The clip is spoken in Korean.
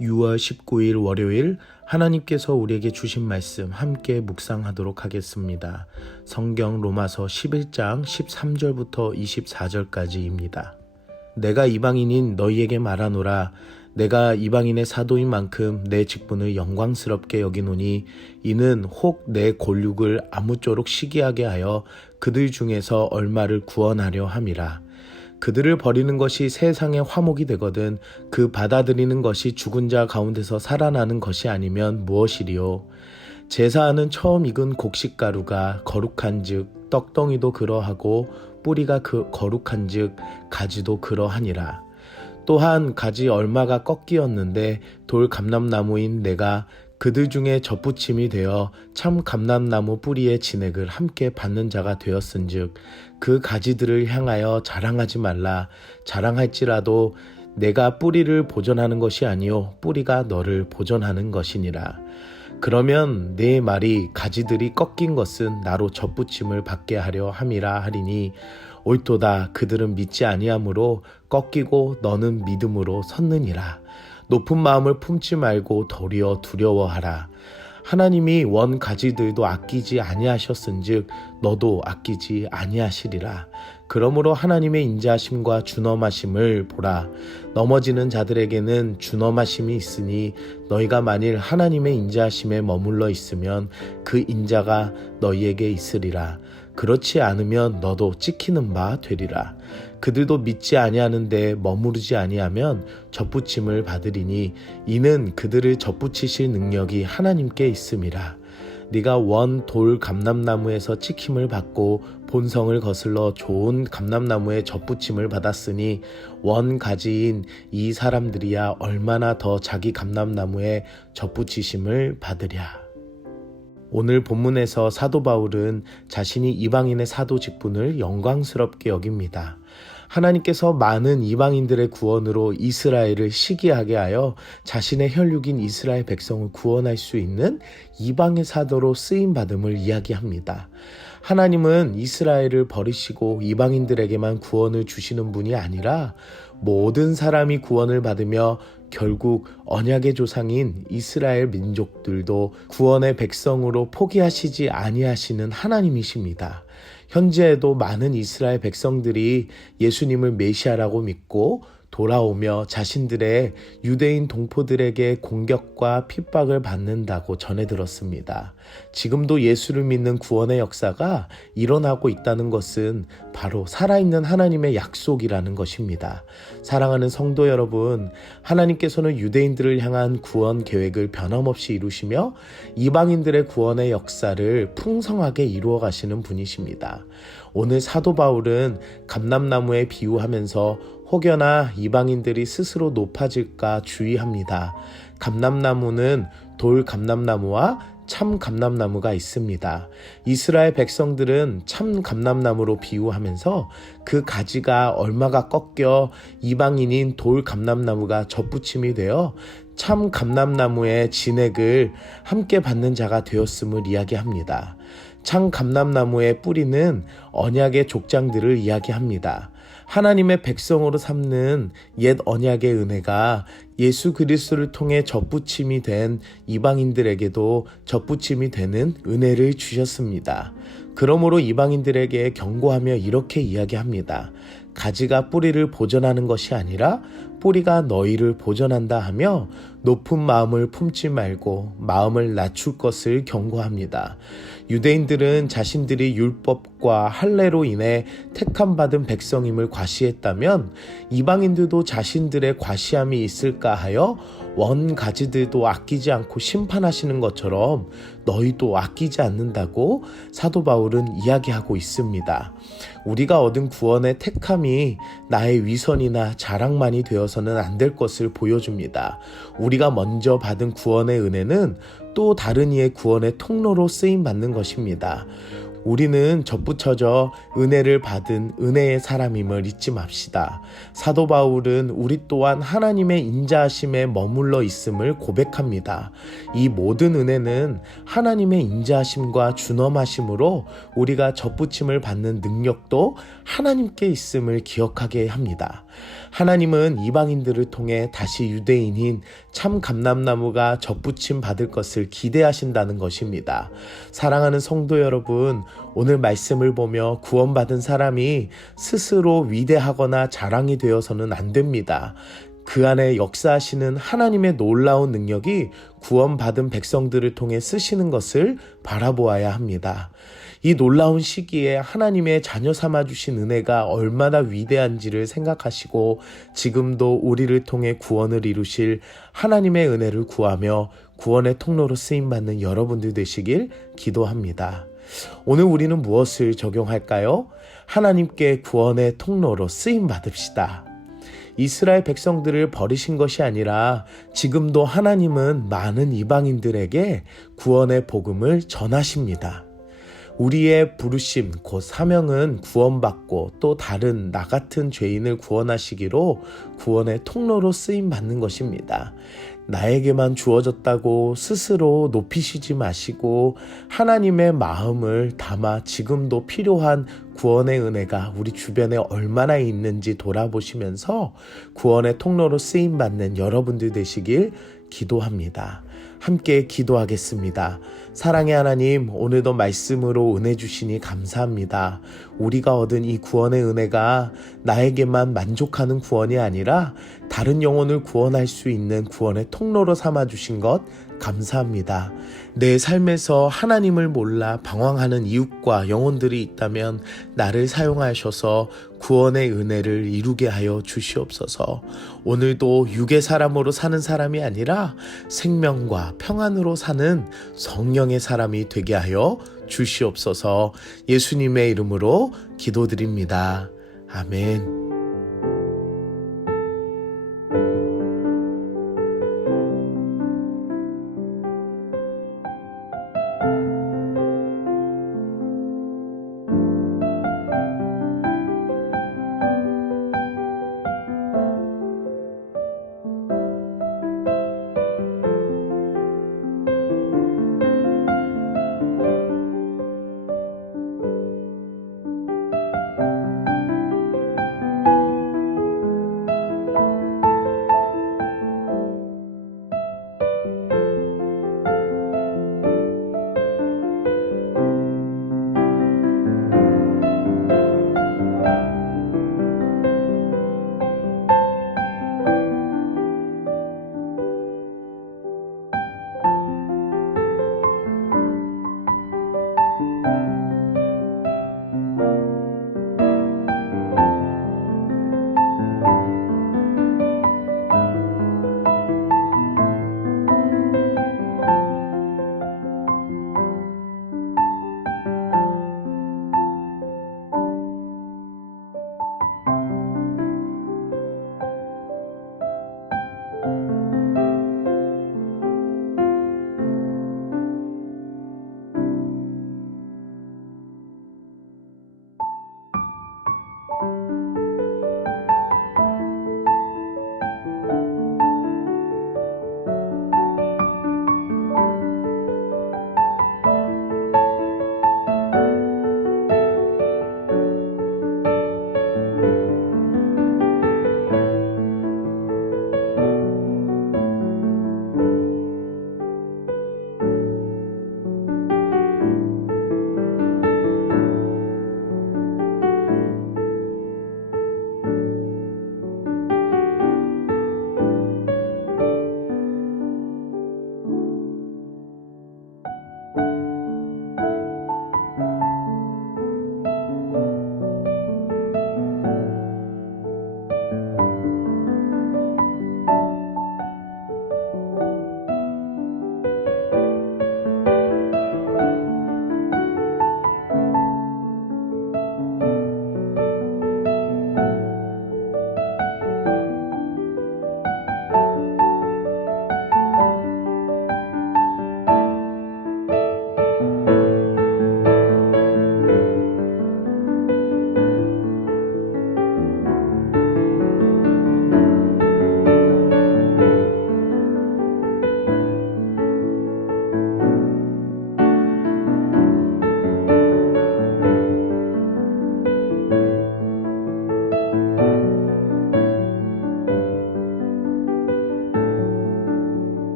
6월 19일 월요일 하나님께서 우리에게 주신 말씀 함께 묵상하도록 하겠습니다. 성경 로마서 11장 13절부터 24절까지입니다. 내가 이방인인 너희에게 말하노라. 내가 이방인의 사도인 만큼 내 직분을 영광스럽게 여기노니 이는 혹 내 골육을 아무쪼록 시기하게 하여 그들 중에서 얼마를 구원하려 함이라. 그들을 버리는 것이 세상의 화목이 되거든 그 받아들이는 것이 죽은 자 가운데서 살아나는 것이 아니면 무엇이리요. 제사하는 처음 익은 곡식가루가 거룩한즉 떡덩이도 그러하고 뿌리가 거룩한즉 가지도 그러하니라. 또한 가지 얼마가 꺾이었는데 돌 감람나무인 내가 그들 중에 접붙임이 되어 참 감람나무 뿌리의 진액을 함께 받는 자가 되었은즉 그 가지들을 향하여 자랑하지 말라. 자랑할지라도 내가 뿌리를 보존하는 것이 아니요 뿌리가 너를 보존하는 것이니라. 그러면 내 말이 가지들이 꺾인 것은 나로 접붙임을 받게 하려 함이라 하리니 옳도다. 그들은 믿지 아니하므로 꺾이고 너는 믿음으로 섰느니라. 높은 마음을 품지 말고 도리어 두려워하라. 하나님이 원 가지들도 아끼지 아니하셨은즉 너도 아끼지 아니하시리라. 그러므로 하나님의 인자하심과 준엄하심을 보라. 넘어지는 자들에게는 준엄하심이 있으니 너희가 만일 하나님의 인자하심에 머물러 있으면 그 인자가 너희에게 있으리라. 그렇지 않으면 너도 찍히는 바 되리라. 그들도 믿지 아니하는데 머무르지 아니하면 접붙임을 받으리니 이는 그들을 접붙이실 능력이 하나님께 있음이라. 네가 원 돌 감람나무에서 찍힘을 받고 본성을 거슬러 좋은 감람나무에 접붙임을 받았으니 원 가지인 이 사람들이야 얼마나 더 자기 감람나무에 접붙이심을 받으랴. 오늘 본문에서 사도 바울은 자신이 이방인의 사도 직분을 영광스럽게 여깁니다. 하나님께서 많은 이방인들의 구원으로 이스라엘을 시기하게 하여 자신의 혈육인 이스라엘 백성을 구원할 수 있는 이방의 사도로 쓰임받음을 이야기합니다. 하나님은 이스라엘을 버리시고 이방인들에게만 구원을 주시는 분이 아니라 모든 사람이 구원을 받으며 결국 언약의 조상인 이스라엘 민족들도 구원의 백성으로 포기하시지 아니하시는 하나님이십니다. 현재에도 많은 이스라엘 백성들이 예수님을 메시아라고 믿고 돌아오며 자신들의 유대인 동포들에게 공격과 핍박을 받는다고 전해 들었습니다. 지금도 예수를 믿는 구원의 역사가 일어나고 있다는 것은 바로 살아있는 하나님의 약속이라는 것입니다. 사랑하는 성도 여러분, 하나님께서는 유대인들을 향한 구원 계획을 변함없이 이루시며 이방인들의 구원의 역사를 풍성하게 이루어 가시는 분이십니다. 오늘 사도 바울은 감람나무에 비유하면서 혹여나 이방인들이 스스로 높아질까 주의합니다. 감람나무는 돌 감람나무와 참 감람나무가 있습니다. 이스라엘 백성들은 참 감람나무로 비유하면서 그 가지가 얼마가 꺾여 이방인인 돌 감람나무가 접붙임이 되어 참 감람나무의 진액을 함께 받는 자가 되었음을 이야기합니다. 참 감람나무의 뿌리는 언약의 족장들을 이야기합니다. 하나님의 백성으로 삼는 옛 언약의 은혜가 예수 그리스도를 통해 접붙임이 된 이방인들에게도 접붙임이 되는 은혜를 주셨습니다. 그러므로 이방인들에게 경고하며 이렇게 이야기합니다. 가지가 뿌리를 보존하는 것이 아니라 뿌리가 너희를 보존한다 하며 높은 마음을 품지 말고 마음을 낮출 것을 경고합니다. 유대인들은 자신들이 율법과 할례로 인해 택함받은 백성임을 과시했다면 이방인들도 자신들의 과시함이 있을까 하여 원 가지들도 아끼지 않고 심판하시는 것처럼 너희도 아끼지 않는다고 사도 바울은 이야기하고 있습니다. 우리가 얻은 구원의 택함이 나의 위선이나 자랑만이 되어서는 안 될 것을 보여줍니다. 우리가 먼저 받은 구원의 은혜는 또 다른 이의 구원의 통로로 쓰임받는 것입니다. 우리는 접붙여져 은혜를 받은 은혜의 사람임을 잊지 맙시다. 사도 바울은 우리 또한 하나님의 인자하심에 머물러 있음을 고백합니다. 이 모든 은혜는 하나님의 인자하심과 준엄하심으로 우리가 접붙임을 받는 능력도 하나님께 있음을 기억하게 합니다. 하나님은 이방인들을 통해 다시 유대인인 참 감람나무가 접붙임 받을 것을 기대하신다는 것입니다. 사랑하는 성도 여러분, 오늘 말씀을 보며 구원받은 사람이 스스로 위대하거나 자랑이 되어서는 안 됩니다. 그 안에 역사하시는 하나님의 놀라운 능력이 구원받은 백성들을 통해 쓰시는 것을 바라보아야 합니다. 이 놀라운 시기에 하나님의 자녀 삼아주신 은혜가 얼마나 위대한지를 생각하시고 지금도 우리를 통해 구원을 이루실 하나님의 은혜를 구하며 구원의 통로로 쓰임받는 여러분들 되시길 기도합니다. 오늘 우리는 무엇을 적용할까요? 하나님께 구원의 통로로 쓰임받읍시다. 이스라엘 백성들을 버리신 것이 아니라 지금도 하나님은 많은 이방인들에게 구원의 복음을 전하십니다. 우리의 부르심 곧 사명은 구원받고 또 다른 나 같은 죄인을 구원하시기로 구원의 통로로 쓰임받는 것입니다. 나에게만 주어졌다고 스스로 높이시지 마시고 하나님의 마음을 담아 지금도 필요한 구원의 은혜가 우리 주변에 얼마나 있는지 돌아보시면서 구원의 통로로 쓰임받는 여러분들 되시길 기도합니다. 함께 기도하겠습니다. 사랑의 하나님, 오늘도 말씀으로 은혜 주시니 감사합니다. 우리가 얻은 이 구원의 은혜가 나에게만 만족하는 구원이 아니라 다른 영혼을 구원할 수 있는 구원의 통로로 삼아주신 것 감사합니다. 내 삶에서 하나님을 몰라 방황하는 이웃과 영혼들이 있다면 나를 사용하셔서 구원의 은혜를 이루게 하여 주시옵소서. 오늘도 육의 사람으로 사는 사람이 아니라 생명과 평안으로 사는 성령의 사람이 되게 하여 주시옵소서. 예수님의 이름으로 기도드립니다. 아멘.